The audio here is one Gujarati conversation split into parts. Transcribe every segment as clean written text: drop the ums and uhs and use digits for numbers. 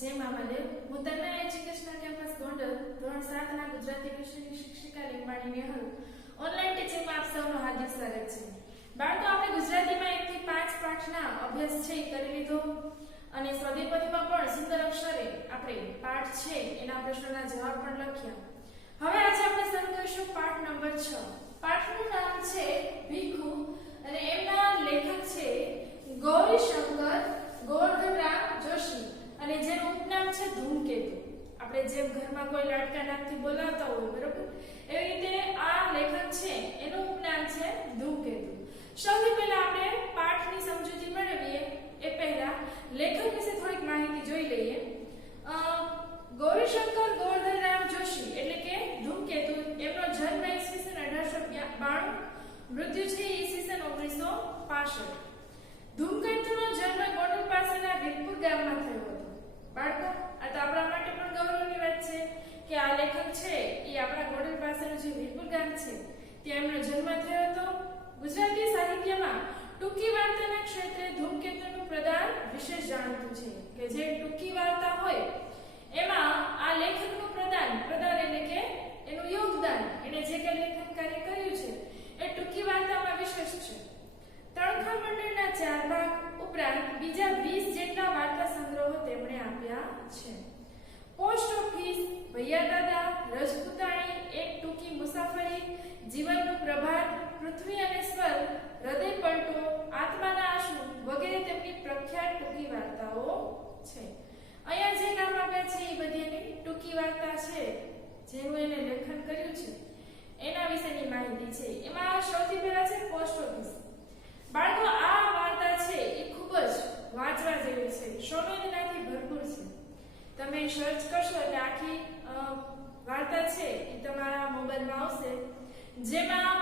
જય મામાદેવ. હું તન્મય એજ્યુકેશનલ કેમ્પસ ગોંડલ ધોરણ 7 ના ગુજરાતી વિષયની શિક્ષિકા લીંબાણી નેહલ ઓનલાઈન ટીચિંગમાં આપ સૌનું હાર્દિક સ્વાગત છે. બાળકો, આપણે ગુજરાતીમાં 1 થી 5 પાઠના અભ્યાસ છે કરી લીધો અને સ્વદેપદીમાં પણ સુંદર અક્ષરે આપણે પાઠ છે એના પ્રશ્નોના જવાબ પણ લખ્યા. હવે આજે આપણે શરૂ કરીશું પાઠ નંબર 6. પાઠનું નામ છે ભીખુ અને એમના લેખક છે ગૌરીશંકર ગોવર્ધનરામ જોશી અને જેનું ઉપનામ છે ધૂમકેતુ. આપણે જેમ ઘરમાં કોઈ લાડકા નામથી બોલાવતા હોય, બરોબર, એવી રીતે આ લેખક છે એનું ઉપનામ છે ધૂમકેતુ. સૌથી પહેલા આપણે પાઠની સમજૂતી મેળવીએ એ પહેલા લેખક વિશે થોડીક માહિતી જોઈ લઈએ. ગૌરીશંકર ગોવર્ધનરામ જોશી એટલે કે ધૂમકેતુ, એમનો જન્મ ઈસવીસન 1892, મૃત્યુ છે ઈસવીસન 1965. ધૂમકેતુનો જન્મ ગોંડલ પાસેના વીરપુર ગામમાં થયો હતો. બાળકો, આ તો આપણા માટે પણ ગૌરવની વાત છે કે આ લેખક છે એ આપણા ગોંડલ પાસેનું જે વીરપુર ગામ છે ત્યાં એમનો જન્મ થયો હતો. ગુજરાતી સાહિત્યમાં ટૂંકી વાર્તાના ક્ષેત્રે ધૂમકેતુનું પ્રદાન વિશેષ જાણીતું છે કે જે ટૂંકી વાર્તા હોય એમાં આ લેખકનું પ્રદાન એટલે કે એનું યોગદાન, એને જે કંઈ લેખન કાર્ય કર્યું છે એ ટૂંકી વાર્તામાં વિશેષ છે. તણખા મંડળના 4 ભાગ ઉપરાંત બીજા 20 જેટલા વાર્તા સંગ્રહો તેમણે આપ્યા છે. પોસ્ટ ઓફિસ, ભૈયા દાદા, રજપૂતાણી, એક ટૂંકી મુસાફરી, જીવનનું પ્રભાત, પૃથ્વી અને સ્વર્ગ, હૃદય પલટો, આત્માના આંસુ વગેરે તેમની પ્રખ્યાત ટૂંકી વાર્તાઓ છે. અહીંયા જે નામ આપ્યા છે એ બધી એની ટૂંકી વાર્તા છે જેનું એને લેખન કર્યું છે એના વિશેની માહિતી છે. એમાં સૌથી પહેલા છે પોસ્ટ ઓફિસ. બાળકો, આ વાર્તા છે એ ખૂબ જ વાંચવા જેવી છે, સંવેદનાથી ભરપૂર છે. તમે સર્ચ કરશો એટલે આખી વાર્તા છે એ તમારા મોબાઈલમાં આવશે. જેમાં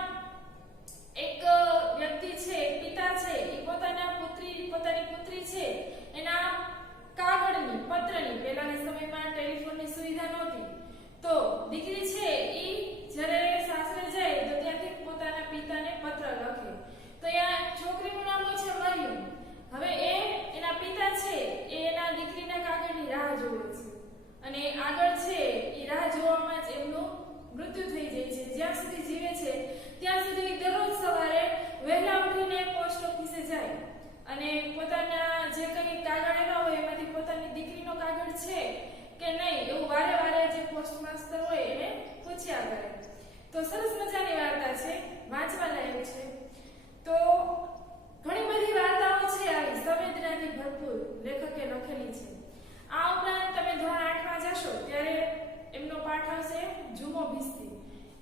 એક વ્યક્તિ છે, પિતા છે, એ પોતાની પુત્રી છે એના કાગળની, પત્રની, પહેલાના સમયમાં ટેલિફોનની સુવિધા નહોતી, તો દીકરી છે એ જ્યારે સાસરે જાય તો ત્યાંથી પોતાના પિતાને પત્ર લખે. તો ત્યાં છોકરીનું નામ છે મરિયમ. હવે એના પિતા છે એ એના દીકરીના કાગળની રાહ જોવે છે અને આગળ છે એ રાહ જોવામાં જ એમનું મૃત્યુ થઈ જાય છે. જ્યાં સુધી જીવે છે ત્યાં સુધી દરરોજ સવારે વહેલા ઉઠીને પોસ્ટ ઓફિસે જાય અને પોતાના જે કંઈ કાગળ આવ્યા હોય એમાંથી પોતાની દીકરીનો કાગળ છે કે નહીં એવું વારે વારે જે પોસ્ટ માસ્ટર હોય એને પૂછ્યા કરે. તો સરસ મજાની વાર્તા છે, વાંચવા લાયક છે. તો ઘણી બધી વાર્તાઓ છે આવી સંવેદનાથી ભરપૂર લેખકે લખેલી છે. આ ઉપરાંત તમે ધોરણ 8 માં જશો ત્યારે એમનો પાઠ આવશે જુમો ભીસ્તી.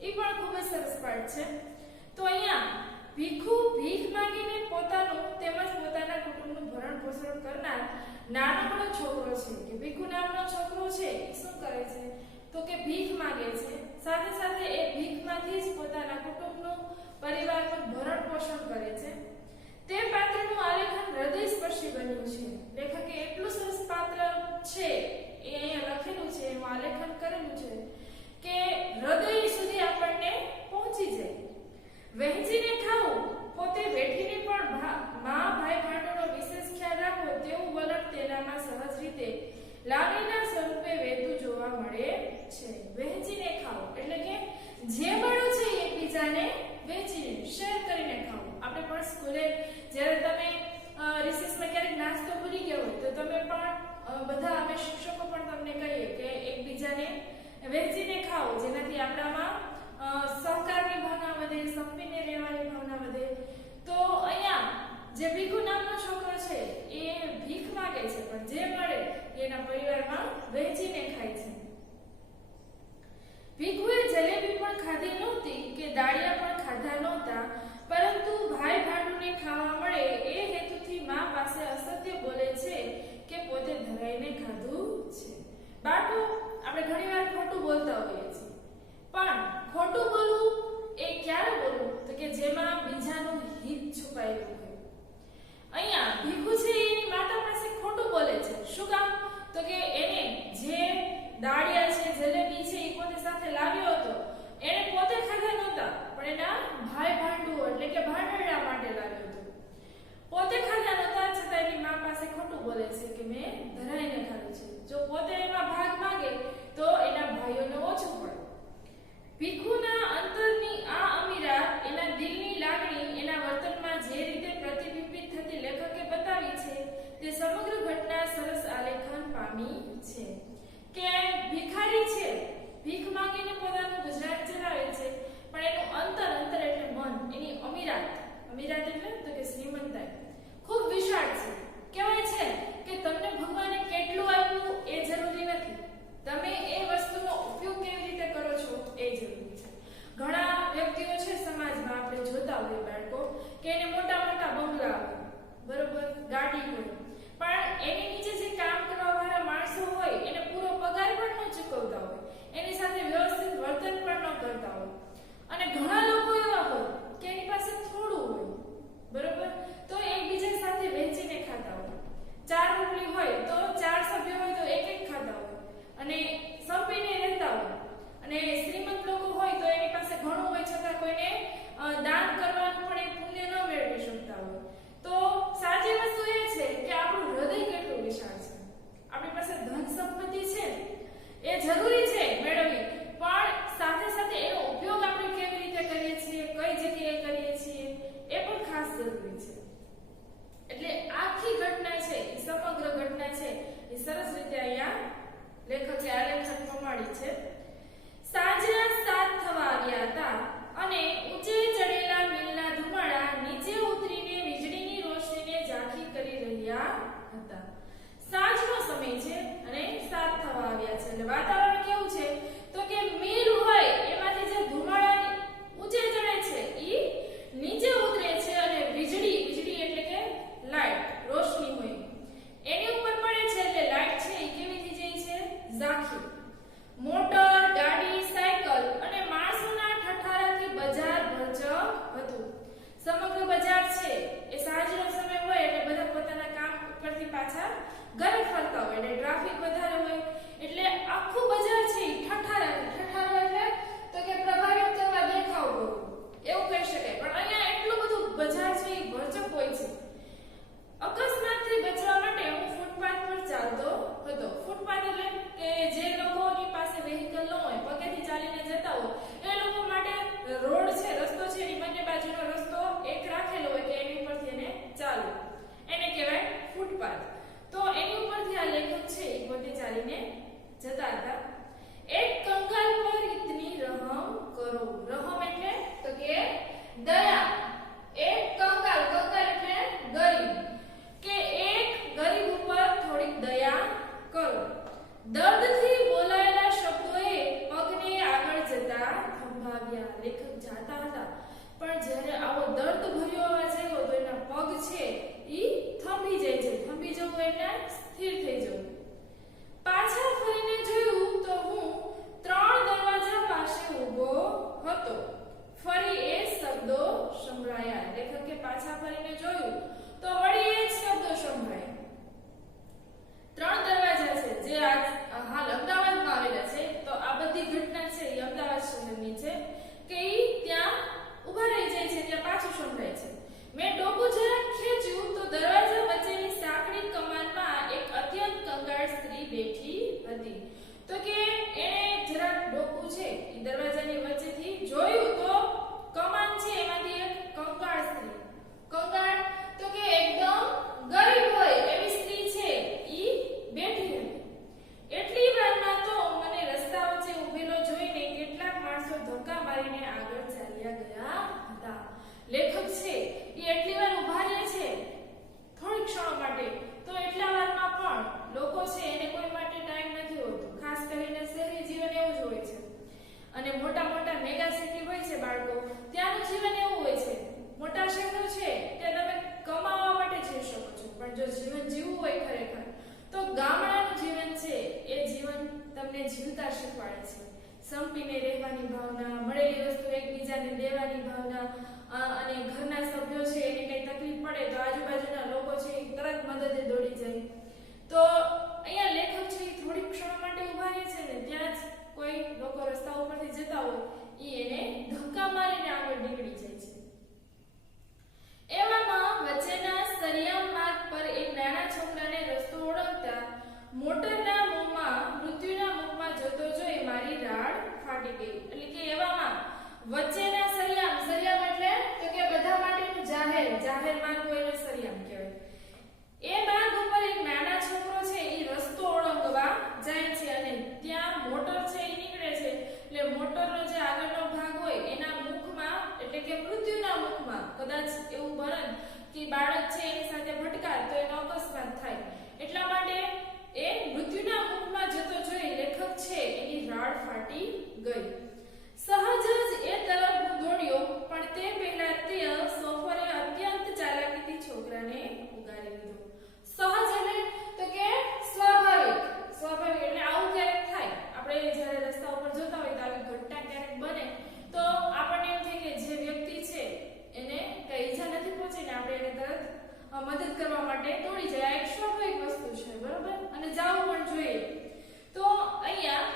એ પણ ખૂબ જ સરસ પાઠ છે. તો અહીંયા ભીખુ ભીખ માંગીને પોતાનું તેમજ પોતાના કુટુંબનું ભરણ પોષણ કરનાર નાનકડો છોકરો છે કે ભીખુ નામનો છોકરો છે એ શું કરે છે તો કે ભીખ માંગે છે. સાથે સાથે એ ભીખમાંથી જ પોતાના કુટુંબનું, પરિવારનું ભરણ પોષણ કરે છે. તે પાત્રનું આલેખન હૃદયસ્પર્શી બન્યું છે. લેખકે એટલું સરસ પાત્ર છે એ અહીંયા લખેલું છે, એનું આલેખન કરેલું છે કે હૃદય સુધી આપણને પહોંચી જાય. વહેંચીને ખાવું, પોતે વેઠીને પણ મા ભાઈ ભાંડોનો વિશેષ ખ્યાલ રાખવો તેવું વલણ તેનામાં સહજ રીતે લાગણીના સ્વરૂપે વહેતું જોવા મળે છે. વહેંચીને ખાવું એટલે કે જે મળ્યું છે એ બીજાને વહેંચીને, શેર કરીને ખાવું. આપણે પણ સ્કૂલે જ્યારે તમે રિસેસમાં ક્યારેક નાસ્તો ભૂલી ગયો હોય તો તમે પણ બધા અમે શિક્ષકો પણ તમને કહીએ કે એકબીજાને વહેંચીને ખાઓ, જેનાથી આપણામાં સહકારની ભાવના વધે, સંપીને રહેવાની ભાવના વધે. તો અહીંયા જે ભીખુ નામનો છોકરો છે એ ભીખ માંગે છે પણ જે મળે એના પરિવારમાં વહેંચીને ખાય છે. ભીખુએ જલેબી પણ ખાધી નહોતી કે દાળિયા પણ ખાધા નહોતા, પરંતુ ભાઈ ભાંડુને ખાવા મળે એ હેતુથી મા પાસે અસત્ય બોલે છે કે પોતે ધરાઈને ખાધું છે. બાળકો, આપણે ઘણીવાર ખોટું બોલતા હોઈએ છીએ, પણ ખોટું બોલવું એ ક્યારે બોલવું તો કે જેમાં બીજાનું હિત છુપાયેલું હોય. અહીંયા ભીખુ છે એની માતા પાસે ખોટું બોલે છે. શું કામ તો કે એને જે દાળિયા છે, જલેબી છે એ પોતે સાથે લાવ્યો હતો, એને પોતે ખાધા નહોતા પણ એના ભાઈ ભાંડુ એટલે કે ભાંડરડા માટે લાવ્યો હતો. પોતે ખાધા નહોતા છતાં એની મા પાસે ખોટું બોલે છે કે મેં ધરાઈને ખાધું છે. જો મોટર, ગાડી, સાયકલ અને માણસોના ઠઠારાથી બજાર ભરચક હતું. સમગ્ર બજાર છે એ સાંજનો સમય હોય એટલે બધા પોતાના કામ ઉપરથી પાછા ઘરે ફરતા હોય એટલે ટ્રાફિક વધારે હોય એટલે આખું બજાર છે એ ઠઠારો એટલે તો કે પ્રભાવિત કરવા દેખાવ કરવો એવું કહી શકાય. પણ અહીંયા એટલું બધું બજાર છે એ ભરચક હોય છે. અકસ્માતથી બચવા માટે હું ફૂટપાથ પર ચાલતો હતો. ફૂટપાથ એટલે કે જે લોકોની પાસે વ્હીકલ ન હોય, પગેથી ચાલીને જતા હોય એ લોકો માટે રોડ છે, રસ્તો છે, એની બંને બાજુનો રસ્તો એક રાખેલો હોય કે એની ઉપરથી એને ચાલવું, એને કહેવાય ફૂટપાથ. તો એની ઉપરથી આ લેખક છે એ પોતે ચાલીને જતા હતા. એક કંગાલ પર ઇતની રહમ કરો. રહમ એટલે તો કે દયા. એક કંગાલ એટલે ગરીબ, કે એક ગરીબ ઉપર થોડીક દયા કરો. દર્દથી બોલાયેલા શબ્દોએ પગને આગળ જતા થંભાવ્યા. લેખક જાતા હતા પણ જ્યારે આવો દર્દ ભર્યો અવાજ આવ્યો તો એના પગ છે ઈ થંભી જાય છે. થંભી જવું એટલે સ્થિર થઈ જવું. પાછા ફરીને જોયું તો હું 3 દરવાજા પાસે ઊભો હતો. ફરી એ શબ્દો સંભળાયા. લેખકે પાછા ફરીને જોયું તો વળી એ જ શબ્દો સંભળાયા. 3 દરવાજા છે જે હાલ અમદાવાદમાં આવેલા છે. તો આ બધી ઘટના છે એ અમદાવાદ શહેરની છે કે ઈ ત્યાં ઊભા રહી જાય છે, ત્યાં પાછું સંભળાય છે. મેં ડોકું જરાક ખેંચ્યું તો દરવાજા વચ્ચેની સાંકડી કમાનમાં એક અત્યંત કંગાળ સ્ત્રી બેઠી હતી. તો કે એને જરાક ડોકું છે એ દરવાજાની વચ્ચેથી જોયું તો કમાન છે એમાંથી એક કંગાળ સ્ત્રી. કંગાળ તો કે એકદમ ગરીબ હોય એવી સ્ત્રી છે ઈ બેઠી હતી. એટલી વારમાં તો મને રસ્તા વચ્ચે ઊભેલો જોઈને કેટલાક માણસો ધક્કા મારીને આગળ ચાલ્યા ગયા હતા. લેખક છે એ એટલી વાર ઊભા રહે છે થોડીક ક્ષણો માટે, તો એટલા વારમાં પણ લોકો છે એને કોઈ માટે ટાઈમ નથી હોતો. ખાસ કરીને શહેરી જીવન એવું જ હોય છે અને મોટા મેગા સિટી હોય છે બાળકો, ત્યાંનું જીવન એવું હોય છે. મોટા શહેરો છે ત્યાં તમે કમાવા માટે જઈ શકો છો, પણ જો જીવન જીવવું હોય ખરેખર તો ગામડાનું જીવન છે એ જીવન તમને જીવતા શીખવાડે છે. સંપીને રહેવાની ભાવના, મળેલી વસ્તુ એકબીજાને દેવાની ભાવના, અને ઘરના સભ્યો છે એને કઈ તકલીફ પડે તો આજુબાજુના લોકો છે એ તરત મદદે દોડી જાય. તો અહીંયા લેખક છે એ થોડીક ક્ષણ માટે ઊભા રહે છે ને ત્યાં જ કોઈ લોકો રસ્તા ઉપરથી જતા હોય એ એને ધક્કા મારીને આગળ નીકળી જાય છે. એવામાં વચ્ચેના સરિયામ માર્ગ પર એક નાના છોકરાને રસ્તો ઓળંગતા મોટરના મુખમાં મૃત્યુના મુખમાં જતો જોઈ મારી રાડ ફાટી ગઈ. એટલે કે એવામાં વચ્ચેના સરિયામ એટલે તો કે બધા માટેનું જાહેર માર્ગ હોય એને સરિયામ કહેવાય. એ માર્ગ ઉપર એક નાના છોકરો છે એ રસ્તો ઓળંગવા જાય છે અને ત્યાં મોટર છે એ નીકળે છે. એટલે મોટરનો જે આગળનો ભાગ હોય એના મુખમાં એટલે કે મૃત્યુના મુખમાં કદાચ એવું બને કે બાળક છે એની સાથે ભટકાય તો એનો અકસ્માત થાય. એટલા માટે એ મૃત્યુના મુખમાં જતો જોઈ લેખક છે એની રાડ ફાટી ગઈ. સહજ જ એ તરફ હું દોડ્યો પણ તે પહેલા તે સોફરે અત્યંત ચાલાકીથી છોકરાને ઉગારી લીધો. સહજ એટલે તો કે સ્વાભાવિક એટલે આવું ક્યારેક થાય. આપણે જ્યારે રસ્તા ઉપર જતા હોય તો આવી ઘટના ક્યારેક બને તો આપણને એમ થાય કે જે વ્યક્તિ છે એને કઈ ઈજા નથી પહોંચી ને આપણે એને તરત મદદ કરવા માટે દોડી જાય. આ એક સ્વાભાવિક વસ્તુ છે, બરોબર, અને જાવું પણ જોઈએ. તો અહીંયા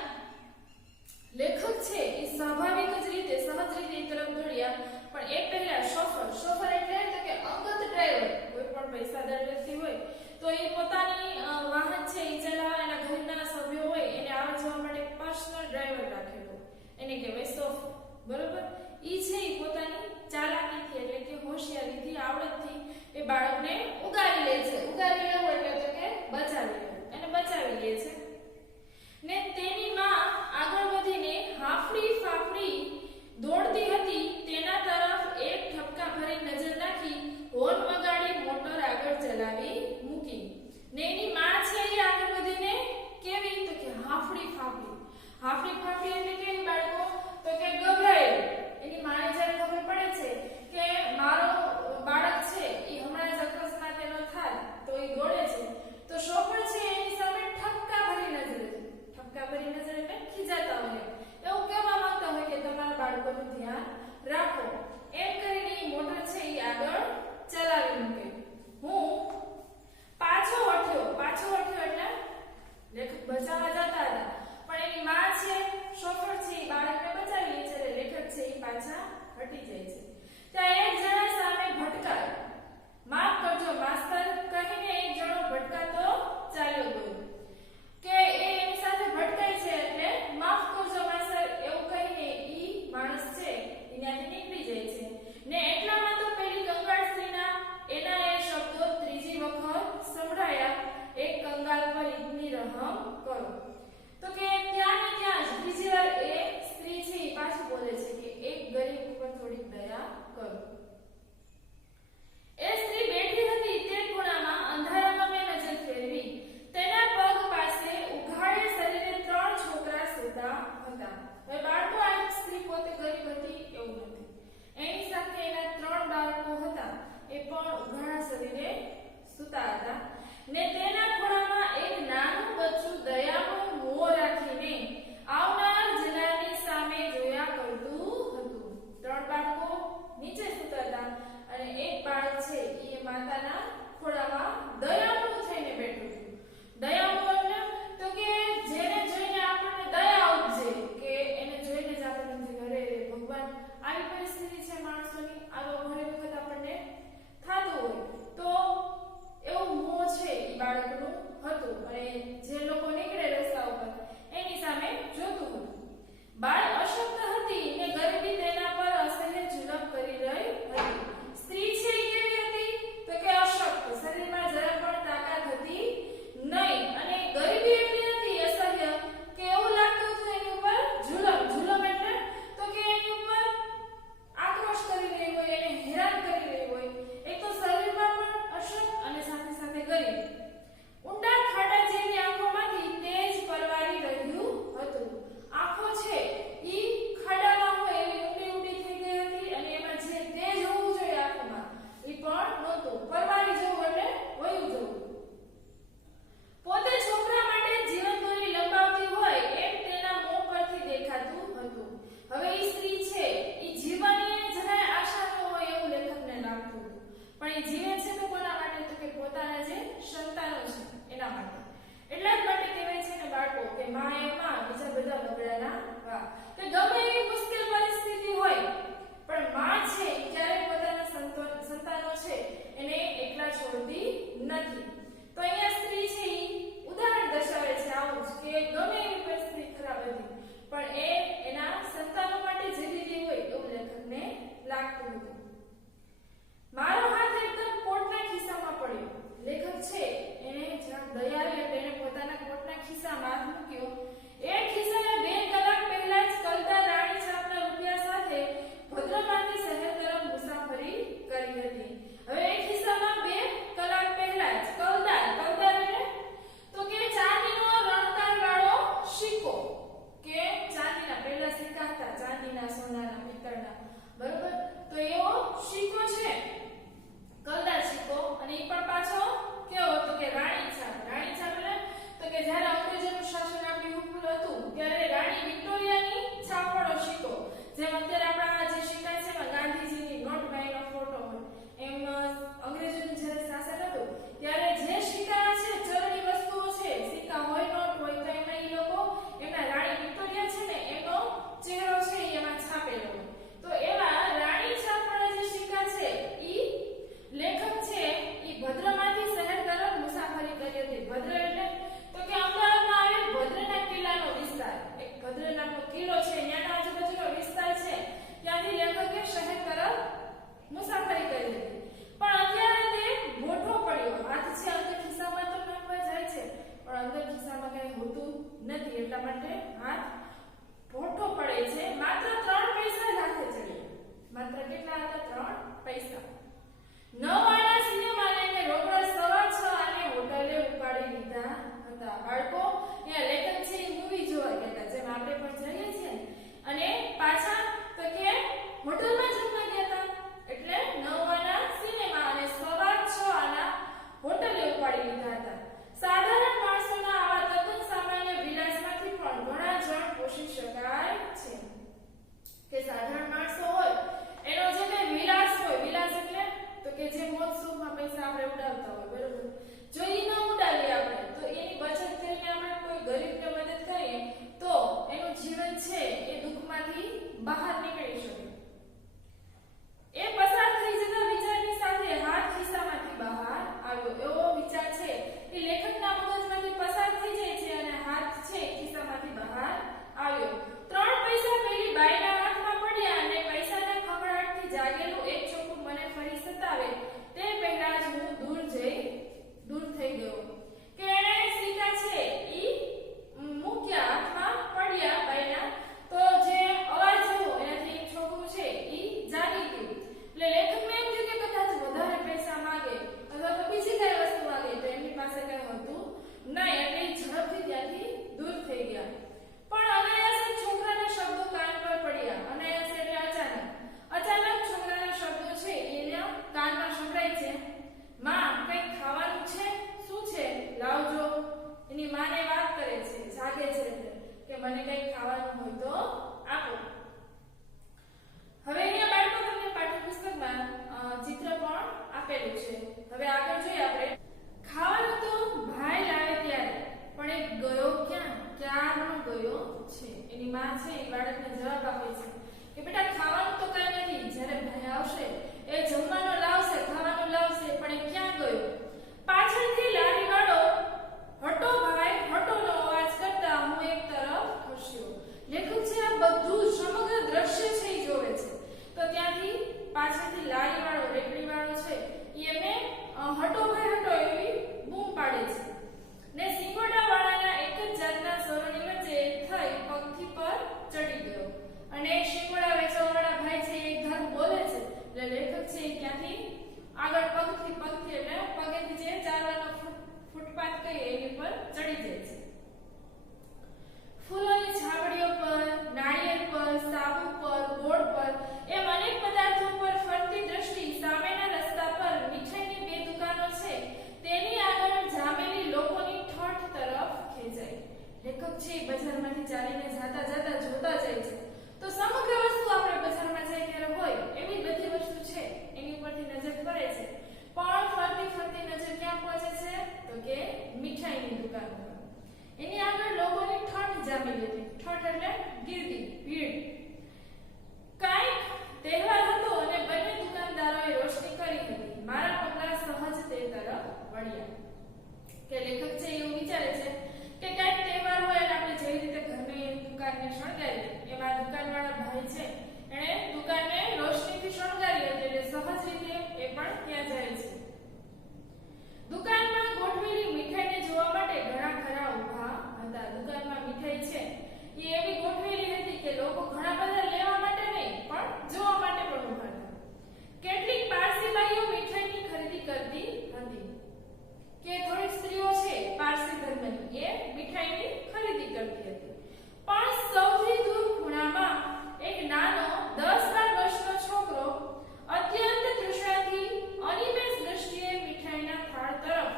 લેખક છે એ સ્વાભાવિક જ રીતે સહજ રીતે તરફ દોડ્યા પણ એ પહેલા શોફર એટલે તો કે અંગત ડ્રાઈવર, કોઈ પણ પૈસાદાર વ્યક્તિ હોય તો એ પોતાની વાહન છે એ ચલાવવા એના ઘરના સભ્યો હોય એને આવવા જવા માટે પર્સનલ ડ્રાઈવર રાખેલો એને કહેવાય શોફર, બરોબર. ઈ છે એ પોતાની ચાલાકીથી એટલે કે હોશિયારીથી આવડતથી એ બાળકને ઉગારી લે છે. ઉગારી લેવું એટલે તો કે બચાવી લેવું, એને બચાવી લે છે. ને તેની માં આગળ વધીને હાફડી ફાફડી દોડતી હતી તેના તરફ એક ઠપકા ભરી નજર નાખી હોર્ન વગાડી મોટર આગળ ચલાવી મૂકી. ને એની માં છે એ આગળ વધીને કેવી તો કે હાફડી ફાફડી એટલે કે બાળકો તો કે ગભરાય. એની માને જ્યારે ખબર પડે છે કે મારો બાળક છે એ હમણાં જ અકસ્માત એનો થાય તો એ દોડે છે તો શોફર છે એની સામે ઠપકા ભરી નજર એટલે બાબતનું ધ્યાન રાખો. એમ કરીને મોટર છે એ આગળ ચલાવી મૂકે. હું પાછો વળ્યો એટલે લેખક બચાવવા જતા હતા, પણ એની માં છે શોફર છે એ બાળકને બચાવી લે છે એટલે લેખક છે એ પાછા હટી જાય છે. ત્યાં એક જણા સામે ભટકાય. માફ કરજો માસ્તર કહીને એક જણો ભટકાતો ચાલ્યો ગયો. કે એ એની સાથે ભટકાય છે એટલે માફ કરજો માસ્તર એવું કહીને ઈ માણસ છે એનાથી નીકળી જાય છે. ને એટલામાં તો પેલી કંગાળ સ્ત્રીના એના એ શબ્દો ત્રીજી વખત સંભળાયા, એક કંગાળ પર ઈદની રહમ કરો. તો કે ત્યાં ને ત્યાં જ ત્રીજી વાર એ સ્ત્રી છે એ પાછું બોલે છે કે એક ગરીબ ઉપર થોડીક દયા કરો. એ સ્ત્રી બેઠી હતી તે ખૂણામાં અંધારામાં મેં નજર ફેરવી. તેના પગ પાસે ઉઘાડે શરીરે 3 છોકરા સૂતા હતા. હવે બાળકો આ સ્ત્રી પોતે ગરીબ હતી એવું નથી, એની સાથે એના 3 બાળકો હતા એ પણ ઉઘાડા શરીરે સૂતા હતા. ને તેના ખૂણામાં એક નાનું બચ્ચું દયાનું મોં રાખીને આવનાર જનારની સામે જોયા કરતું હતું. 3 બાળકો નીચે સૂતા હતા અને એક બાળક છે એ માતાના ખોળામાં દયાળુ થઈને બેઠું હતું. દયાળુ એટલે તો કે જેને જોઈને આપણને દયા ઉપજે, કે એને જોઈને જ આપણને ઘરે ભગવાન આવી પરિસ્થિતિ છે માણસોની, આવો ઘણી વખત આપણને થતું હોય તો એવું મોં છે એ બાળકનું હતું અને જે લોકો નીકળે રસ્તા ઉપર એની સામે જોતું હતું. બાળ અશક્ત હતી ને ગરીબી તેના પર અસહ્ય જુલમ કરી રહી હતી. સ્ત્રી છે એ કેવી હતી તો કે અશક્ત, શરીરમાં જરા પણ તાકાત હતી નહીં અને ગરીબી એટલી હતી અસહ્ય કે એવું લાગતું હતું એની ઉપર જુલમ એટલે તો કે એની ઉપર આક્રોશ કરી રહી હોય, એને હેરાન કરી રહી હોય. એક તો શરીરમાં પણ અશક્ત અને સાથે સાથે ગરીબ. ઊંડા ખાડા જેવી આંખોમાંથી તેજ પરવારી રહ્યું હતું. આંખો છે ઈ ખાડામાં હોય એવી ઊંડી થઈ ગઈ હતી અને એમાં જે તેજ હોવું જોઈએ આંખોમાં ઈ પણ નહોતું. પરવારી જવું એટલે વયું જવું. પોતે છોકરા માટે જીવન દોરી લંબાવતી હોય એમ તેના મોં પરથી દેખાતું હતું. હવે ઈ સ્ત્રી છે ઈ જીવનની જરાય આશા ન હોય એવું લેખકને લાગતું હતું, પણ ઈ જીવે છે તો કોના માટે તો કે પોતાના જે સંતાનો છે એના માટે. એટલા જ માટે કહેવાય છે ને બાળકો કે માં એ માં, બીજા બધા બગડાના વા. કે ગમે એવી મુશ્કેલ પરિસ્થિતિ હોય પણ માં છે ક્યારેય પોતાના સંતાનો છે એને એકલા છોડતી નથી. તો અહીંયા સ્ત્રી છે ઈ ઉદાહરણ દર્શાવે છે આવું જ કે ગમે એવી પરિસ્થિતિ ખરાબ હતી પણ એ એના સંતાનો માટે જીવી હોય એવું લેખકને લાગતું હતું. મારો હાથ એકદમ કોટના ખિસ્સામાં પડ્યો. લેખક છે એને જરાક દયા આવી એટલે એને પોતાના કોટના ખિસ્સામાં હાથ મૂક્યો. એ ખિસ્સાને 2 કલાક પહેલા જ કલદાર રાણી છાપના રૂપિયા સાથે ભદ્રમાંથી શહેર તરફ મુસાફરી કરી હતી. હવે એ ખિસ્સામાં 2 કલાક પહેલા જ કલદાર એટલે તો કે ચાંદીનો રણકાર વાળો સિક્કો, કે ચાંદીના પહેલા સિક્કા હતા ચાંદીના, સોનાના, પિત્તળના, બરોબર. તો એવો સિક્કો છે કલદાર સિક્કો અને એ પણ પાછો કેવો તો કે રાણી છાપ એટલે તો કે જ્યારે અંગ્રેજોનું શાસન આપણી ઉપર હતું ત્યારે રાણી વિક્ટોરિયાની છાપવાળો સિક્કો, જેમ અત્યારે આપણા જે સિક્કા છે એમાં ગાંધીજીની નોટમાં એનો ફોટો હોય એમ અંગ્રેજોનું જ્યારે શાસન હતું ત્યારે જે સિક્કા છે ચલણી વસ્તુઓ છે, સિક્કા હોય નોટ હોય તો એમાં એ લોકો એમના રાણી વિક્ટોરિયા છે ને એનો ચહેરો છે એમાં છાપેલો હોય. તો એવા રાણી છાપવાળા જે સિક્કા છે ઈ લેખક છે ઈ ભદ્રમાંથી શહેર તરફ મુસાફરી કરી હતી. ભદ્ર એટલે તો કે અમદાવાદમાં આવેલ ભદ્રના કિલ્લાનો વિસ્તાર, એક ભદ્ર નામનો કિલ્લો છે ત્યાંનો આજુબાજુનો વિસ્તાર છે, ત્યાંથી લેખકે શહેર તરફ મુસાફરી કરી હતી. પણ અત્યારે તે મોટો પડ્યો. હાથ છે અંદર ખિસ્સામાં તો નાખવા જાય છે પણ અંદર ખિસ્સામાં કઈ હોતું નથી એટલા માટે હાથ મોટો પડે છે. માત્ર 3 પૈસા જ હાથે ચડ્યા. માત્ર કેટલા હતા? 3 પૈસા. 9 આના સિનેમાને મેં રોકડા 6:15 આને હોટલે ઉપાડી લીધા હતા. બાળકો અહીંયા લેખક છે એ મૂવી જોવા ગયા હતા, જેમ આપણે પણ જઈએ છીએ અને પાછા તો કે હોટલમાં જમવા ગયા હતા એટલે 9 આના સિનેમા અને 6:15 આના હોટલે ઉપાડી લીધા હતા. સાધારણ માણસોના આવા તદ્દન સામાન્ય વિલાસમાંથી પણ ઘણા છે એ દુઃખમાંથી બહાર નીકળી શકે. એ પસાર થઈ જતા વિચારની સાથે હાથ ખિસ્સામાંથી બહાર આવ્યો. એવો વિચાર છે કે લેખકના મગજમાંથી પસાર થઈ જાય છે અને હાથ છે ખિસ્સામાંથી બહાર આવ્યો. 3 પૈસા પેલી બાઈના હાથમાં પડ્યા અને પૈસાના ખખડાટથી જાગેલું એક ચોખ્ખું મને ફરી સતાવે તે પહેલા જ હું દૂર થઈ ગયો. કે એણે સિક્કા છે ઈ મૂક્યા, હાથમાં પડ્યા બાઈના, તો જે અવાજ થયો એનાથી એક છોકરું છે ઈ જાગી ગયું. એટલે લેખકને એમ થયું કે કદાચ વધારે પૈસા માંગે અથવા તો બીજી કઈ વસ્તુ માંગે, તો એમની પાસે કઈ હતું નહીં, એટલે ઝડપથી ત્યાંથી દૂર થઈ ગયા. પણ અનાયાસે છોકરાના શબ્દો કાન પર પડ્યા. અનાયાસે એટલે અચાનક છોકરાના શબ્દો છે એના કાનમાં સંભળાય છે. માં, કંઈક ખાવાનું છે? શું છે? લાવજો. એની માને વાત કરે છે, જાગે છે એટલે કે મને કંઈક ખાવાનું હોય તો આપો. હવે અહીંયા બાળકો તમને પાઠ્યપુસ્તકમાં ચિત્ર પણ આપેલું છે. હવે આગળ જોઈએ આપણે. ખાવાનું તો ભાઈ લાવે ત્યારે, પણ એ ગયો ક્યાં? ક્યારનો ગયો છે? એની માં છે એ બાળકને જવાબ આપે છે કે બેટા ખાવાનું તો કઈ નથી, જ્યારે ભાઈ આવશે એ જમવાનું લાવશે, ખાવાનું લાવશે, પણ એ ક્યાં ગયો? પાછળથી લારીવાળો હટો ભાઈ હટોનો અવાજ કરતા હું એક તરફ ખસ્યો. લેખક છે આ બધું સમગ્ર દ્રશ્ય છે એ જોવે છે. તો ત્યાંથી પાછળથી લારીવાળો રેકડીવાળો છે એને હટો ભાઈ હટો એવી બૂમ પાડે છે ને સિંગોડાવાળાના એક જ જાતના સ્વરોની વચ્ચે થઈ પગથી પર ચડી ગયો. અને સિંગોડા વેચવાવાળા ભાઈ છે એ ઘર બોલે છે એટલે લેખક છે એ ક્યાંથી આગળ પગથી એટલે પગેથી જે ચાલવાનો ફૂટપાથ કહીએ એની પર ચડી જાય છે. ફૂલોની છાવડીઓ પર, નાળિયેર પર, સાબુ પર, ગોળ પર એમ અનેક પદાર્થો પર ફરતી દ્રષ્ટિ સામેના રસ્તા પર મીઠાઈની 2 દુકાનો છે તેની આગળ જામેલી લોકોની ઠઠ તરફ ખેંચાય. લેખક છે બજારમાંથી ચાલીને જાતા જોતા જાય છે. તો સમગ્ર વસ્તુ આપણે બજારમાં જઈએ ત્યારે હોય એવી બધી વસ્તુ છે એની ઉપરથી નજર કરે છે. પણ ફરતી નજર ક્યાં પહોંચે છે? તો કે મીઠાઈની દુકાન પર. એની આગળ લોકોની ઠઠ જામેલી હતી. ઠઠ એટલે ગીર્દી, ભીડ. કાંઈક તહેવાર હતો અને બંને દુકાનદારોએ રોશની કરી હતી. મારા પગલા સહજ તે તરફ વળ્યા. કે લેખક છે એવું વિચારે છે કે કાંઈક તહેવાર હોય અને આપણે જે રીતે ઘરની દુકાનને શણગારીએ એમાં દુકાનવાળા ભાઈ છે એણે દુકાનને રોશનીથી શણગારી હતી એટલે સહજ રીતે એ પણ ત્યાં જાય છે. દુકાનમાં ગોઠવેલી મીઠાઈને જોવા માટે ઘણા ખરા ઊભા હતા. દુકાનમાં મીઠાઈ છે એ એવી ગોઠવેલી હતી કે લોકો ઘણા બધા લેવા માટે નહીં પણ જોવા માટે પણ ઊભા હતા. કેટલીક પારસી બાઈઓ મીઠાઈની ખરીદી કરતી હતી. કે થોડીક સ્ત્રીઓ છે પારસી ધર્મની એ મીઠાઈની ખરીદી કરતી હતી. પણ સૌથી દૂર ખૂણામાં એક નાનો 10-12 વર્ષનો છોકરો અત્યંત તૃષ્ણાથી અનિમેષ દ્રષ્ટિએ મીઠાઈના થાળ તરફ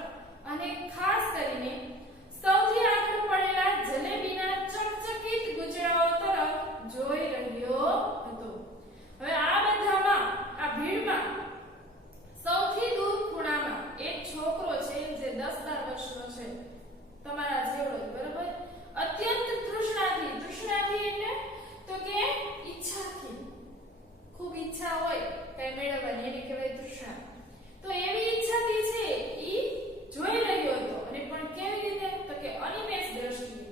અને ખાસ કરીને સૌથી આગળ પડેલા જલેબીના ચકચકિત ગુચડાઓ તરફ જોઈ રહ્યો હતો. હવે આ બધામાં આ ભીડમાં સૌથી દૂર ખૂણામાં એક છોકરો છે જે 10-12 વર્ષનો છે, તમારા જેવડો, બરાબર? અત્યંત તૃષ્ણાથી એટલે તો કે ઈચ્છાથી, ખૂબ ઈચ્છા હોય કઈ મેળવવાની એને કહેવાય તૃષ્ણા. તો એવી ઈચ્છાથી છે ઈ જોઈ રહ્યો હતો. અને પણ કેવી રીતે? તો કે અનિમેષ દ્રષ્ટિએ.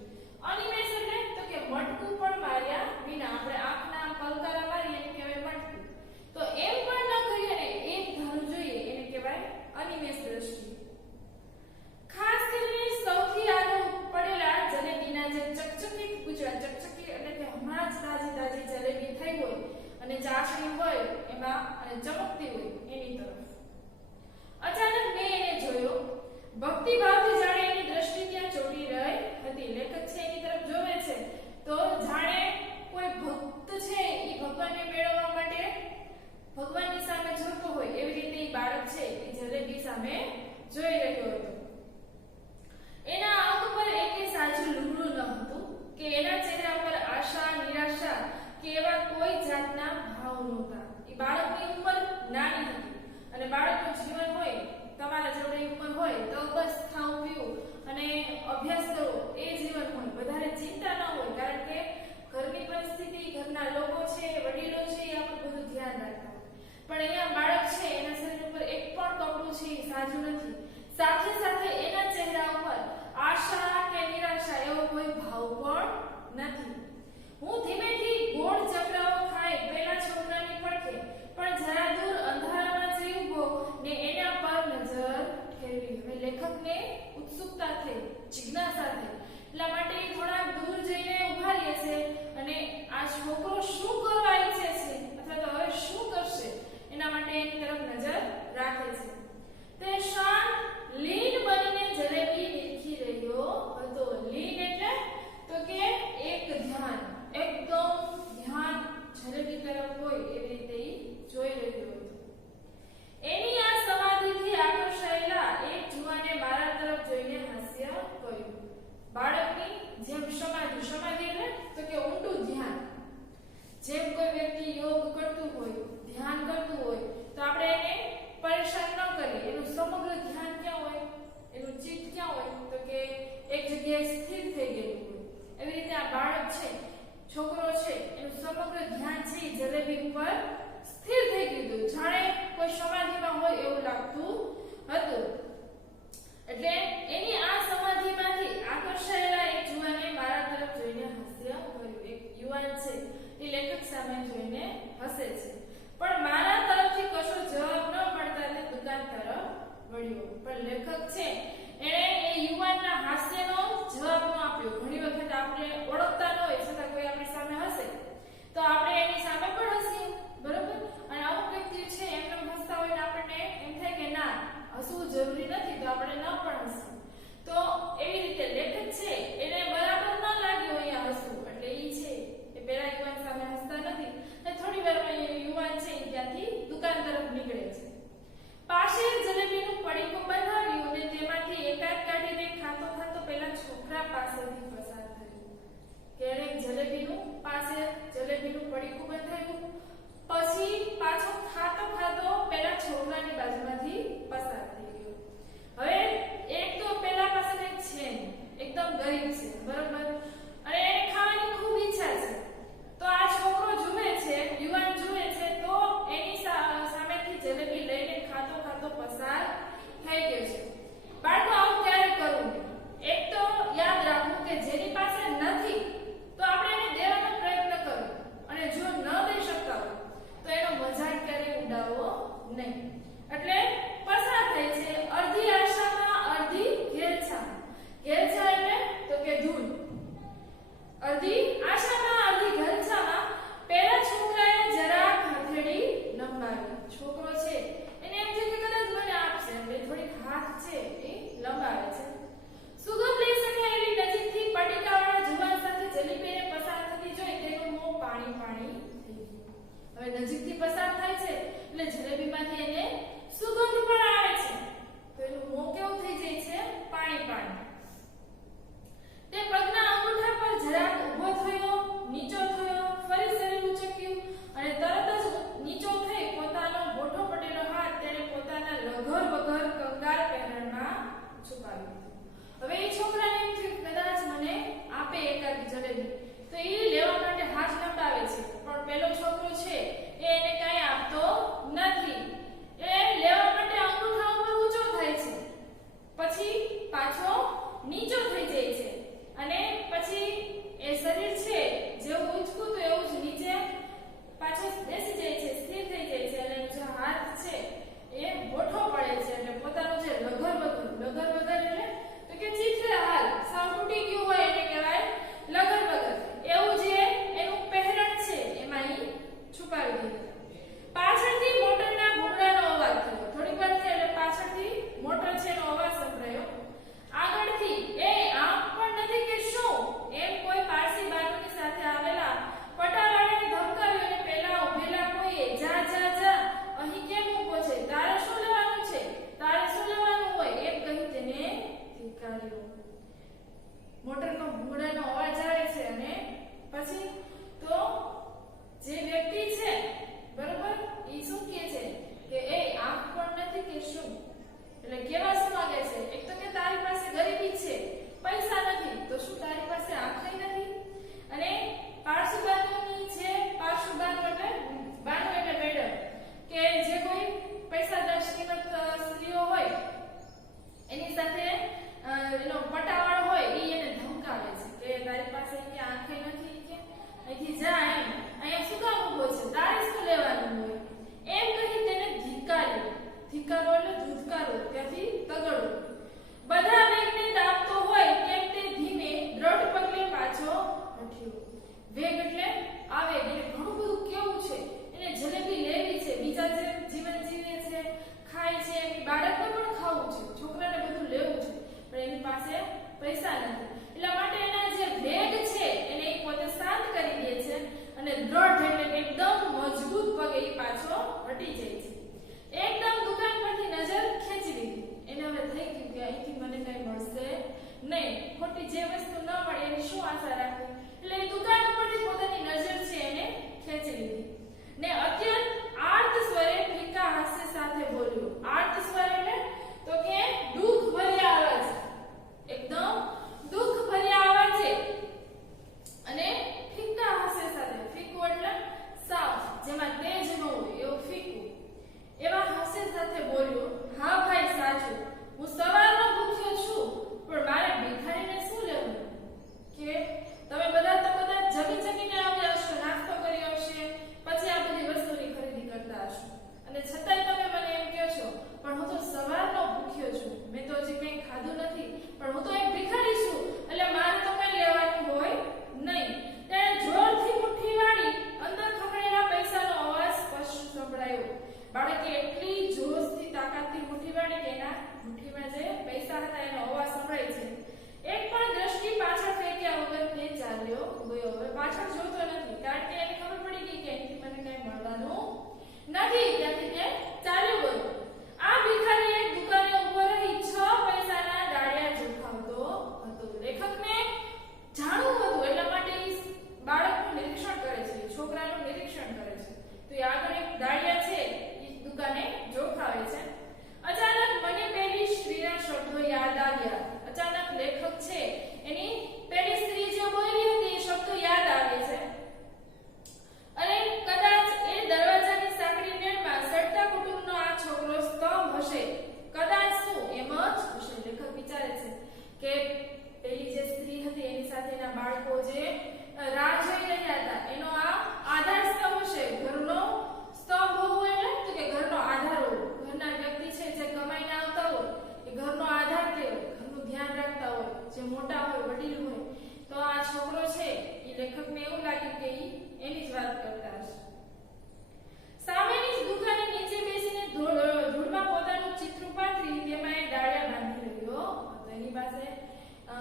અનિમેષ એટલે તો કે મટકું પણ માર્યા વિના. આપણે આંખના પલકારા મારીએ એને કહેવાય મટકું. તો એમ પણ ન કરીએ ને એક ધારું જોઈએ એને કહેવાય અનિમેષ દ્રષ્ટિ. ખાસ કરીને સૌથી આગળ પડેલા જલેબીના જે ચકચકિત ગુચડા, ચકચકી એટલે કે હમણાં જ તાજી જલેબી થઈ હોય અને ચાસણી હોય એમાં અને ચમકતી હોય એની તરફ. અચાનક મેં એને જોયો. ભક્તિભાવથી જાણે એની દ્રષ્ટિ ત્યાં ચોટી રહી હતી. લેખક છે એની તરફ જોવે છે તો જાણે કોઈ ભક્ત છે એ ભગવાનને મેળવવા માટે ભગવાનની સામે જોતો હોય એવી રીતે એ બાળક છે એ જલેબી સામે જોઈ રહ્યો હતો. એના આંખ પર એકે સાચું લુગડું ન હતું કે એના ચહેરા પર આશા, નિરાશા કે એવા કોઈ જાતના ભાવ નહોતા. એ બાળકની ઉંમર નાની હતી અને બાળકનું જીવન હોય તમારા જેવડી ઉંમર હોય તો બસ ખાવું પીવું અને અભ્યાસ કરવો એ જીવન હોય. વધારે ચિંતા ન હોય કારણ કે ઘરની સમગ્ર ધ્યાન છે એ જલેબી ઉપર સ્થિર થઈ ગયું હતું, જાણે કોઈ સમાધિમાં હોય એવું લાગતું હતું. એટલે એની આ સમાધિમાંથી આકર્ષાયેલા એક જુવાને મારા તરફ જોઈને હાસ્ય કર્યું. એક યુવાન છે એ લેખક સામે જોઈને હસે છે, પણ મારા તરફથી કશો જવાબ ન મળતા તે દુકાન તરફ વળ્યો. પણ લેખક છે એણે એ યુવાનના હાસ્યનો જવાબ ન આપ્યો. ઘણી વખત આપણે ઓળખતા ન હોય છતાં કોઈ આપણી સામે હસે તો આપણે એની સામે પણ હસીએ, બરોબર? અને અમુક વ્યક્તિઓ છે એમને હસતા હોય ને આપણને એમ થાય કે ના હસવું જરૂરી નથી તો આપણે ન પણ હસીએ. તો એવી રીતે લેખક છે એને બરાબર ન લાગ્યું અહીંયા હસવું, એટલે ઈ છે એ પેલા યુવાન સામે હસતા નથી ને થોડી વારમાં એ યુવાન છે એ ત્યાંથી દુકાન તરફ નીકળે છે. પાસે જલેબીનું પડીકું બનાવ્યું અને તેમાંથી એકાદ કાઢીને ખાતો ખાતો પેલા છોકરા પાસેથી પસાર થયો. ક્યારેક જલેબીનું પડીકું બંધાયું, પછી પાછો ખાતો ખાતો પેલા છોકરાની બાજુમાંથી પસાર થઈ ગયો. હવે એક તો પેલા પાસે કંઈક છે એકદમ ગરીબ છે, બરોબર? અને એને ખાવાની ખૂબ ઈચ્છા છે. તો આ છોકરો જુએ છે, યુવાન જુએ છે તો એની સામેથી જલેબી લઈને ખાતો ખાતો પસાર થઈ ગયો છે. બાળકો આવું ક્યારે કરવું? એક તો યાદ રાખવું કે જેની પાસે નથી તો આપણે એને દેવાનો પ્રયત્ન કરવો, અને જો ન દઈ શકતા હોય તો એનો મજાક ક્યારેય ઉડાવવો નહીં. એટલે પસાર થાય છે અડધી આશામાં અડધી ઘેલછામાં. ઘેલછા એટલે તો કે ધૂળ. અડધી આશામાં અડધી ઘેલછામાં પેલા છોકરાએ જરાક હથેળી લંબાવી. છોકરો છે એને એમ છે કે કદાચ મને આપશે એટલે થોડીક હાથ છે એ લંબાવે છે. સુગંધ લઈ શકે એવી નજીકથી પડીકાવાળા જુવાન સાથે જલેબીને પસાર થતી જોઈ તેનું મોં પાણી પાણી થઈ ગયું. હવે નજીકથી પસાર થાય છે એટલે જલેબીમાંથી એને સુગંધ પણ આવે છે તો એનું મોં કેવું થઈ જાય છે? પાણી પાણી. તે પગના અંગૂઠા પર જરાક ઊભો થયો, નીચો થયો, ફરી શરીર ઉચક્યું અને તરત જ નીચો થઈ પોતાનો ગોઠો પડેલો હાથ તેણે પોતાના લઘર વગર કંગાળ પહેરણમાં છુપાવી દીધો. હવે એ છોકરાને એમ થયું કદાચ મને આપે એકાદ જલેબી, તો એ લેવા માટે હાથ લંબાવે છે, પણ પેલો છોકરો છે એ એને કાંઈ આપતો નથી. એ લેવા માટે અંગૂઠા ઉપર ઊંચો થાય છે, પછી પાછો નીચો થઈ જાય છે અને પછી એ શરીર છે લાગી કે એની જ વાત કરતા હશે. સામેની જ દુકાને નીચે બેસીને ધૂળમાં પોતાનું ચિત્ર પાથરી તેમાં એ ડાળિયા બાંધી રહ્યો હતો. એની પાસે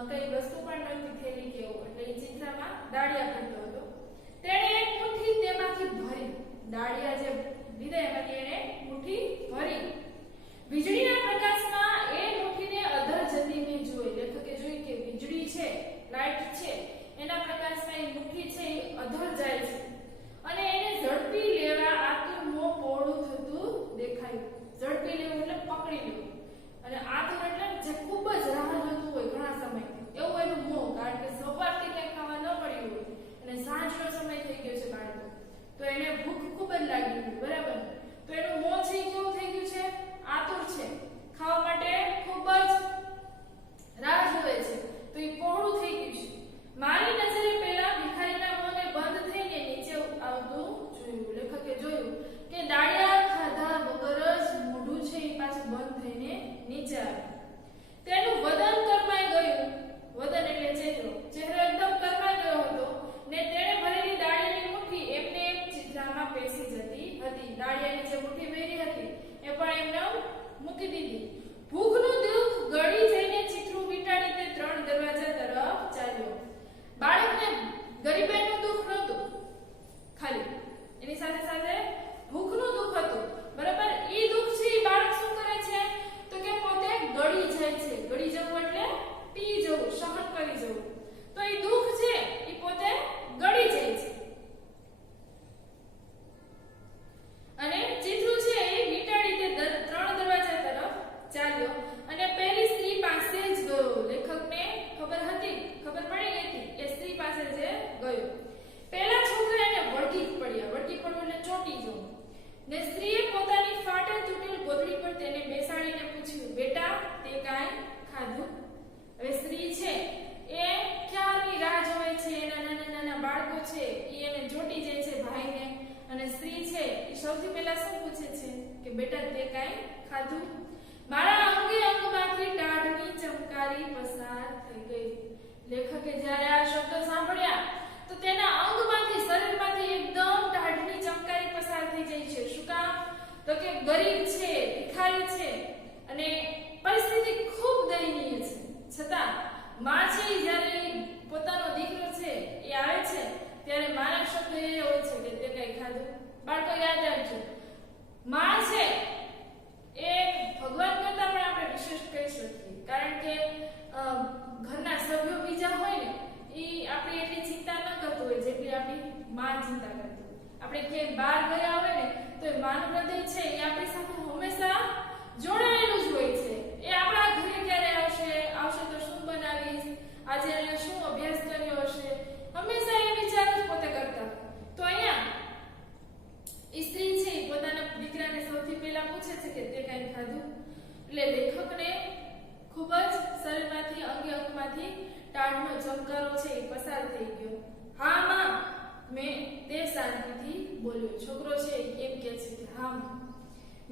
કઈ વસ્તુ પણ નહોતી, થેલી કે એવું, એટલે એ ચિત્રમાં ડાળિયા કરતો હતો. તેણે એક મુઠ્ઠી તેમાંથી ભરી, ડાળિયા જે લીધા એમાંથી એણે મુઠ્ઠી ભરી. વીજળીના પ્રકાશમાં એ મુઠ્ઠીને અધર જતી મેં જોઈ. લેખકે જોઈ કે વીજળી છે, લાઈટ છે, એના પ્રકાશમાં એ મુઠ્ઠી છે એ અધર જાય છે અને એને ઝડપી લેવા આતુર મોં પહોળું થતું દેખાયું. ઝડપી લેવું એટલે પકડી લેવું, અને આતુર એટલે જે ખૂબ જ રાહ જોતું હોય ઘણા સમયથી, એવું એનું મોં. કારણ કે સવારથી કંઈ ખાવા ન મળ્યું હોય અને સાંજનો સમય થઈ ગયો છે બાળકો, તો એને ભૂખ ખૂબ જ લાગી હતી, બરાબર? તો એનું મોં છે કેવું થઈ ગયું છે? આતુર છે, ખાવા માટે ખૂબ જ રાહ જોવે છે, તો એ પહોળું થઈ ગયું છે. મારી નજરે પહેલા ભિખારીના મોંને બંધ થઈને નીચે આવતું જોયું. લેખકે જોયું કે ડાળિયા ખાધા વગર જ મોઢું છે એ પાછું બંધ થઈને નીચે આવ્યું. તેનું વદન કરમાઈ ગયું. વદન એટલે ચહેરો. ચહેરો એકદમ કરમાઈ ગયો હતો ને તેણે ભરેલી ડાળિયાની મુઠ્ઠી એમને એમ ચિત્રામાં પેસી જતી હતી. ડાળિયાની જે મુઠ્ઠી ભરી હતી એ પણ એમને મૂકી દીધી. ભૂખનું દુઃખ ગળી જઈને ચિત્રું વીંટાળી તે 3 દરવાજા તરફ ચાલ્યો. બાળકને ગરીબાઈનું દુઃખ નહોતું, ખાલી એની સાથે સાથે ભૂખનું દુઃખ હતું, બરાબર? એ દુઃખ છે એ બાળક શું કરે છે તો કે પોતે ગળી જાય છે. ગળી જવું એટલે પી જવું, સહન કરી જવું. તો એ દુઃખ છે એ પોતે ગળી જાય છે અને ચિત્રું છે એ વીંટાળી તે 3 દરવાજા તરફ ચાલ્યો અને પહેલી સ્ત્રી પાસે જ ગયો. લેખકને ખબર પડી ગઈ હતી એ સ્ત્રી પાસે જે ગયો. પહેલા છોકરા એને વળગી પડ્યા. વળગી પડવું એટલે ચોંટી જવું. ને સ્ત્રીએ પોતાની ફાટે તૂટેલ ગોદડી પર તેને બેસાડીને પૂછ્યું, બેટા તે કાંઈ ખાધું? હવે સ્ત્રી છે એ ક્યારની રાહ જોવે છે, એના નાના નાના બાળકો છે એ એને જોટી જાય છે ભાઈને, અને સ્ત્રી છે એ સૌથી પહેલા શું પૂછે છે કે બેટા તે કાંઈ ખાધું? મારા અંગે અંગમાંથી ટાઢની ચમકારી પસાર થઈ ગઈ. લેખકે જ્યારે આ શબ્દો સાંભળ્યા તો તેના અંગમાંથી, શરીરમાંથી એકદમ ટાઢની ચમકારી પસાર થઈ જાય છે. શું કામ? તો કે ગરીબ છે, ભિખારી છે અને પરિસ્થિતિ ખૂબ દયનીય છે. છતાં માં છે જ્યારે પોતાનો દીકરો છે એ આવે છે ત્યારે મારા શબ્દ એ હોય છે કે તે કઈ ખાધું? બાળકો યાદ રાખજો, માં છે એ ભગવાન કરતા પણ આપણે વિશેષ કહી શકીએ. કારણ કે ઘરના સભ્યો બીજા હોય ને એ આપણી એટલી ચિંતા ન કરતું હોય જેટલી આપણી માં ચિંતા કરતી હોય. આપણે ક્યાંય બહાર ગયા હોય ને તો એ માનું હૃદય છે એ આપણી સાથે હંમેશા જોડાયેલું જ હોય છે. એ આપણા ઘરે ક્યારે આવશે તો શું બનાવીશ, આજે એને શું અભ્યાસ કર્યો હશે, હંમેશા એ વિચાર જ પોતે કરતા. તો અહીંયા સ્ત્રી છે એ પોતાના દીકરાને સૌથી પહેલા પૂછે છે કે તે કંઈ ખાધું? એટલે લેખકને ખૂબ જ શરીરમાંથી, અંગમાંથી ટાઢનો ચમકારો છે એ પસાર થઈ ગયો. હા માં, તે શાંતિથી બોલ્યો. છોકરો છે એમ કહે છે કે હા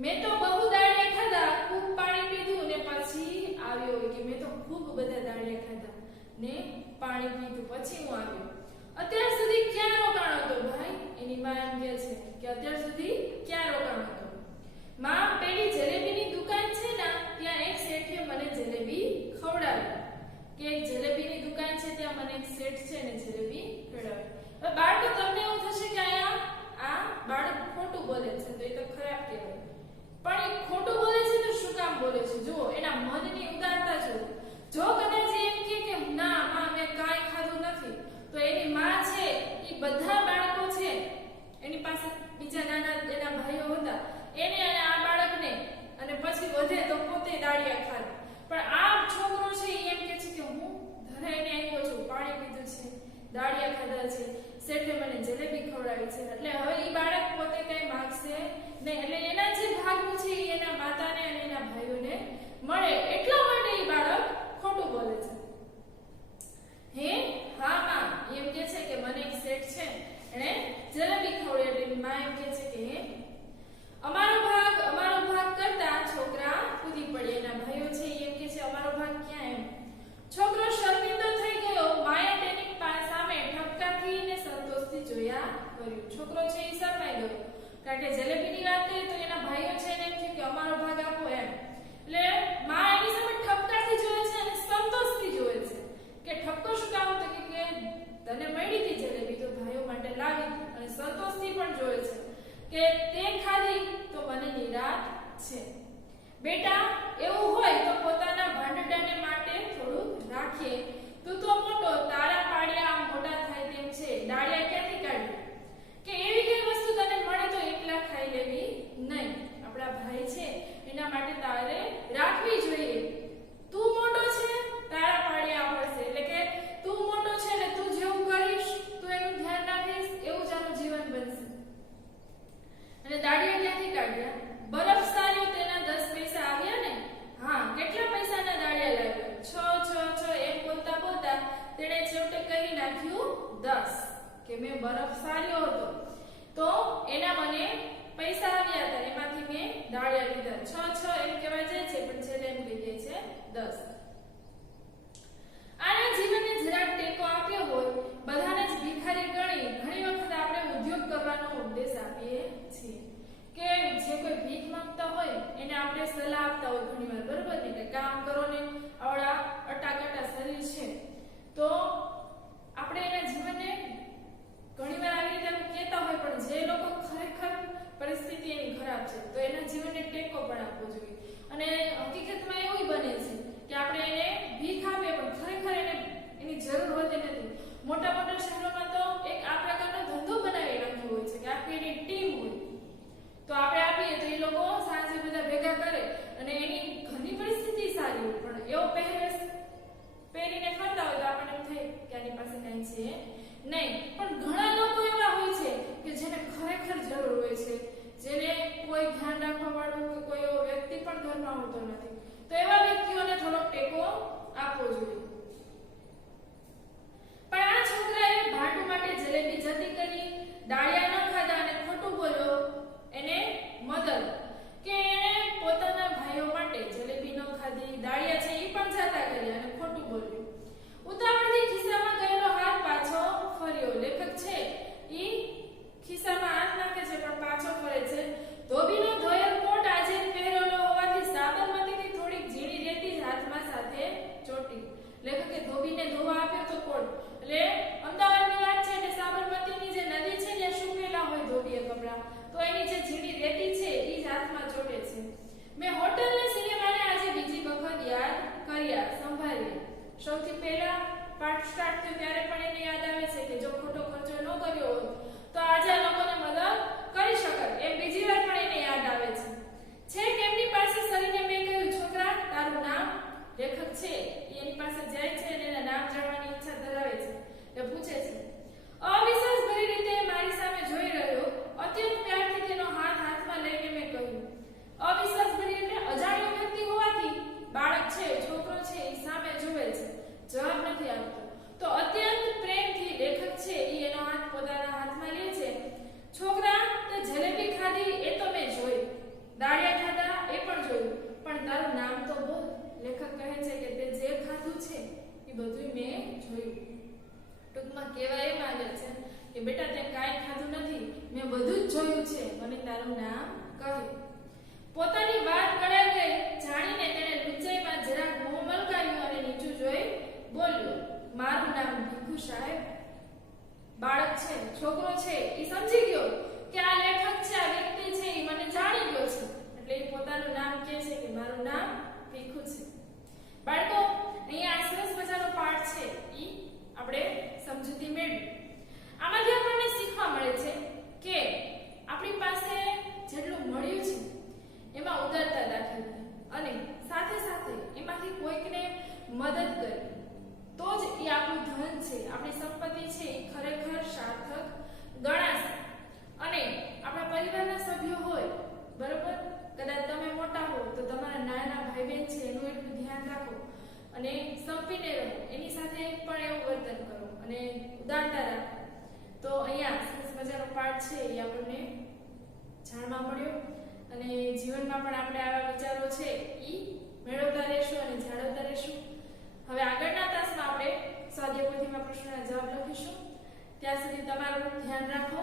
મેં તો બહુ દાળિયા ખાધા, ખૂબ પાણી પીધું ને પછી આવ્યો. કે મેં તો ખૂબ બધા દાળિયા ખાધા ને પાણી પીધું પછી હું આવ્યો. અત્યાર સુધી ક્યાં રોકાણો હતો ભાઈ? એની માં એમ કહે છે કે અત્યાર સુધી ક્યાં રોકાણો હતો? માં, પેલી જલેબીની દુકાન છે ને ત્યાં એક શેઠે મને જલેબી ખવડાવી. કે એક જલેબીની દુકાન છે ત્યાં મને એક શેઠ છે ને જલેબી ખવડાવી. હવે બાળકો તમને એવું થશે કે અહીંયા આ બાળક ખોટું બોલે છે, તો એ તો ખરાબ કહેવાય. પણ એ ખોટું બોલે છે તો શું કામ બોલે છે? જુઓ એના મનની ઉદારતા જુઓ. જો કદાચ એમ કે ના માં મેં કાંઈ ખાધું નથી, તો એની માં છે એ બધા બાળકો છે એની પાસે બીજા નાના એના ભાઈઓ હતા એને અને આ બાળકને, અને પછી વધે તો પોતે દાળિયા ખાય. પણ આ છોકરો છે એમ કે છે કે હું ધરાઈને આવ્યો છું, પાણી પીધું છે, દાળિયા ખાધા છે, શેઠે મને જલેબી ખવડાવી છે. એટલે હવે એ બાળક પોતે કઈ માંગશે નહીં. એટલે એના જે ભાગનું છે એ એના માતાને અને એના ભાઈઓને મળે, એટલા માટે એ બાળક ખોટું બોલે છે. હે હા માં એમ કે છે કે મને એક શેઠ છે એને જલેબી ખવડાવી. એટલે માં એમ કે છે કે હે અમારો ભાગ કરતા છોકરા કૂદી પડે. એના ભાઈઓ છે એમ કે છે અમારો ભાગ ક્યાં? એમ છોકરો શર્મિંદો થઈ ગયો. માએ તેની સામે ઠપકાથી ને સંતોષથી જોઈ કર્યું. છોકરો છે એ શરમાઈ ગયો, કારણ કે જલેબીની વાત કરીએ તો એના ભાઈઓ છે એને એમ થયું કે અમારો ભાગ આપો એમ. એટલે માં એની સામે ઠપકારથી જોવે છે અને સંતોષથી જોવે છે કે ઠપકો શું કામ, તો કે તને મળી હતી જલેબી તો ભાઈઓ માટે લાવી, અને સંતોષથી પણ જોવે છે કે તે ખાધી તો મને નિરાશ છે. બેટા એવું હોય તો પોતાના ભાંડડાને માટે થોડું રાખીએ, તું તો મોટો, તારા પાડિયા આમ મોટા થાય તેમ છે, ડાળિયા ક્યાંથી કાઢી, કે એવી કઈ વસ્તુ તને મળે તો એકલા ખાઈ લેવી નહીં, આપણા ભાઈ છે એના માટે તારે રાખવી જોઈએ. તું મોટો છે, તારા પાડિયા પડશે, એટલે કે તું મોટો છે ને તું જેવું કરીશ, તું એનું ધ્યાન રાખીશ, એવું જ આનું જીવન બનશે. અને દાડિયા ક્યાંથી કાઢ્યા? બરફ સાર્યો તેના 10 પૈસા આવ્યા ને. હા, કેટલા પૈસાના દાડિયા લાવ્યો? 6 એમ બોલતા બોલતા તેણે છેવટે કહી નાખ્યું 10, કે મેં બરફ સાર્યો હતો તો એના મને પૈસા આવ્યા હતા, એમાંથી મેં દાડિયા લીધા. 6 એમ કહેવાય જાય છે પણ છેલ્લે એમ કહી દે છે 10. આના જીવનને જરાક ટેકો આપ્યો હોય, બધાને જ ભિખારી ગણી ઘણી વખત આપણે ઉદ્યોગ કરવાનો ઉપદેશ આપીએ છીએ, કે જે કોઈ ભીખ માંગતા હોય એને આપણે સલાહ આપતા હોય ઘણીવાર, બરોબર ને, કે કામ કરો ને, આવડા અટાકટા શરીર છે તો આપણે એના જીવનને ઘણીવાર આવી રીતે કહેતા હોય, પણ જે લોકો ખરેખર પરિસ્થિતિ એની ખરાબ છે તો એના જીવનને ટેકો પણ આપવો જોઈએ. અને હકીકતમાં એવું બને છે કે આપણે એને ભીખ આપીએ પણ ખરેખર એને એની જરૂર હોતી નથી. મોટા મોટા શહેરોમાં તો એક આ પ્રકારનો ધંધો બનાવી રાખ્યો હોય છે કે આખી એની ટીમ હોય, તો આપણે આપીએ તો એ લોકો સાંજે બધા ભેગા કરે અને એની ઘણી પરિસ્થિતિ સારી હોય પણ એવો પહેરવેશ પહેરીને ફરતા હોય તો આપણને એમ થાય કે આની પાસે કંઈ છે નહીં. પણ ઘણા લોકો એવા હોય છે કે જેને ખરેખર જરૂર હોય છે, જેને કોઈ ધ્યાન રાખવા વાળું કે કોઈ એવો વ્યક્તિ પણ ઘરમાં હોતો નથી, તો એવા વ્યક્તિઓને થોડો ટેકો આપવો જોઈએ. પણ આ છોકરાએ ભાંડુ માટે જલેબી જતી કરી, દાળિયા ન ખાધા અને ખોટું બોલ્યો એને મદદ, કે એને પોતાના ભાઈઓ માટે જલેબી ન ખાધી, દાળિયા છે એ પણ જાતા કર્યા અને ખોટું બોલ્યું. ઉતાવળથી ખિસ્સામાં ગયેલો હાથ પાછો ફર્યો. લેખક છે ઈ ખિસ્સામાં હાથ નાખે છે પણ પાછો ફરે છે. ધોબીનો ધોયેલ કોટ આજે પહેરેલો હોવાથી સાબરમતીની થોડીક ઝીણી રેતી જ હાથમાં સાથે ચોટી. લેખકે ધોબીને ધોવા આપ્યો તો કોટ, એટલે અમદાવાદની વાત છે ને સાબરમતીની જે નદી છે ત્યાં સુકેલા હોય ધોબીએ કપડા, તો એની જે ઝીણી રેતી છે એ જ હાથમાં ચોટે છે. મેં હોટલ ને સિનેમાને આજે બીજી વખત યાદ કર્યા, સંભાળ્યા. સૌથી પહેલા પાઠ સ્ટાર્ટ થયો ત્યારે પણ એને યાદ આવે છે કે જો ખોટો ખર્ચો ન કર્યો હોત તો આજે આ લોકોને મદદ કરી શકત, એમ બીજી વાર પણ એને યાદ આવે છે. છેક એમની પાસે સરીને મેં કહ્યું, છોકરા તારું નામ? લેખક છે એની પાસે જાય છે અને એના નામ જાણવાની ઈચ્છા ધરાવે છે, એટલે પૂછે છે. અવિશ્વાસભરી રીતે મારી સામે જોઈ રહ્યો, અત્યંત પ્યારથી તેનો હાથ હાથમાં લઈને મેં કહ્યું. અવિશ્વાસભરી એટલે અજાણ્યો વ્યક્તિ હોવાથી બાળક છે, છોકરો છે એ સામે જોવે છે, જવાબ નથી આપતો. તો અત્યંત પ્રેમથી લેખક છે એ એનો હાથ પોતાના હાથમાં લે છે. છોકરા તે જલેબી ખાધી એ તો મેં જોઈ, દાળિયા ખાધા એ પણ જોયું, પણ તારું નામ તો બોલ. લેખક કહે છે કે તે જે ખાધું છે એ બધું મેં જોયું. ટૂંકમાં કહેવા એ માંગે છે કે બેટા તે કાંઈ ખાધું નથી, મેં બધું જ જોયું છે, મને તારું નામ કહે. પોતાની વાત કળાઈ ગઈ જાણીને તેણે લુચ્ચાઈમાં જરાક મોં મલકાવ્યું અને નીચું જોઈ બોલ્યો, મારું નામ ભીખુ સાહેબ. બાળક છે, છોકરો છે એ સમજી ગયો કે આ લેખક છે, આ વ્યક્તિ છે એ મને જાણી ગયો છે, એટલે એ પોતાનું નામ કહે છે કે મારું નામ ભીખુ છે. બાળકો અહીંયા સરસ મજાનો પાઠ છે એ આપણે સમજૂતી મેળવી. આમાંથી આપણને શીખવા મળે છે કે આપણી પાસે જેટલું મળ્યું છે એમાં ઉદારતા દાખવી અને સાથે સાથે એમાંથી કોઈકને મદદ કરવી, તો જ એ આપણું ધન છે, આપણી સંપત્તિ છે એ ખરેખર સાર્થક ગણાશે. અને આપણા પરિવારના સભ્યો હોય, બરોબર, કદાચ તમે મોટા હો તો તમારા નાના ભાઈ બહેન છે એનું એટલું ધ્યાન રાખો અને સંપીને રહો, એની સાથે પણ એવું વર્તન કરો અને ઉદારતા રાખો. તો અહીંયા સરસ મજાનો પાઠ છે એ આપણને જાણવા મળ્યો અને જીવનમાં પણ આપણે આવા વિચારો છે એ મેળવતા રહેશું અને જાળવતા રહેશું. હવે આગળના તાસમાં આપણે સ્વાધ્યાય પોથીમાં પ્રશ્નના જવાબ લખીશું. ત્યાં સુધી તમારું ધ્યાન રાખો.